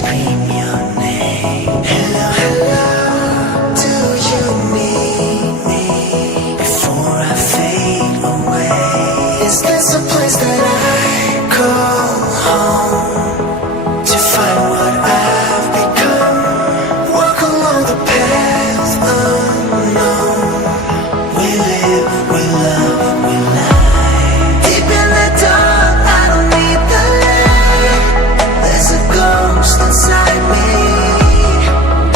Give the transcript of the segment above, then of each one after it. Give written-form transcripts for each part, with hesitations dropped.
scream your name. Hello, hello, do you need me before I fade away? Is this a place that I call home to find what I've become? Walk along the path unknown. We live, we love, we lie. Deep in the dark, I don't need the light. There's a ghost inside me.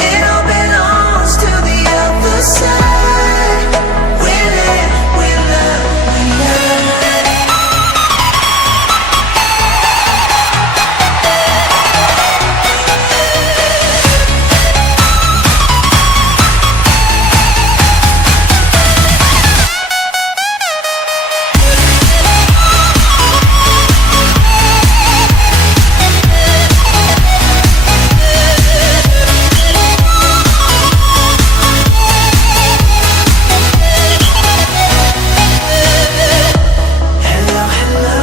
It all belongs to the other side. We live, we love, we lie. Hello, hello,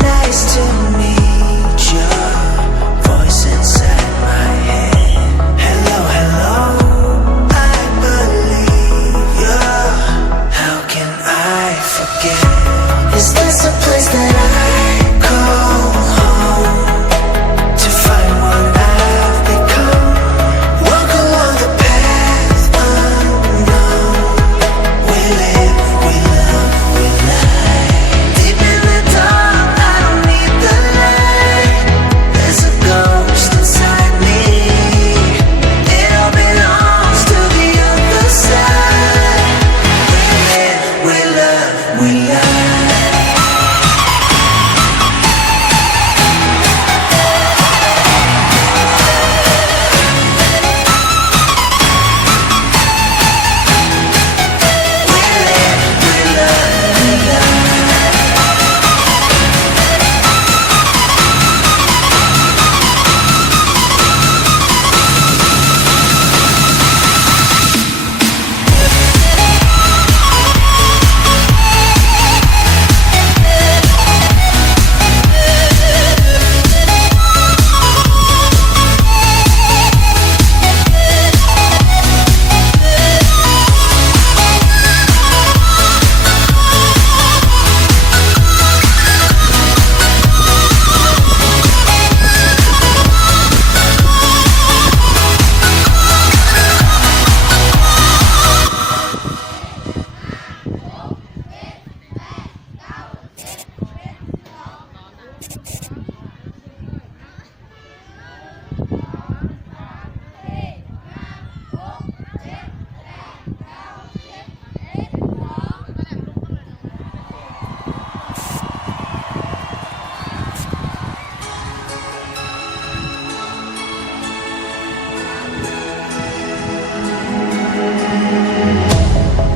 nice to meet you. Voice inside my head. Hello, hello, I believe you. How can I forget? Is this a place that I call home to find what I've become? Walk along the path unknown. We live, we love, we lie. Deep in the dark, I don't need the light. There's a ghost inside me. It all belongs to the other side. We live, we love, we lie. We live, we love, we lie.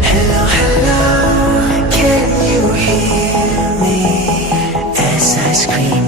Hello, hello, can you hear me as I scream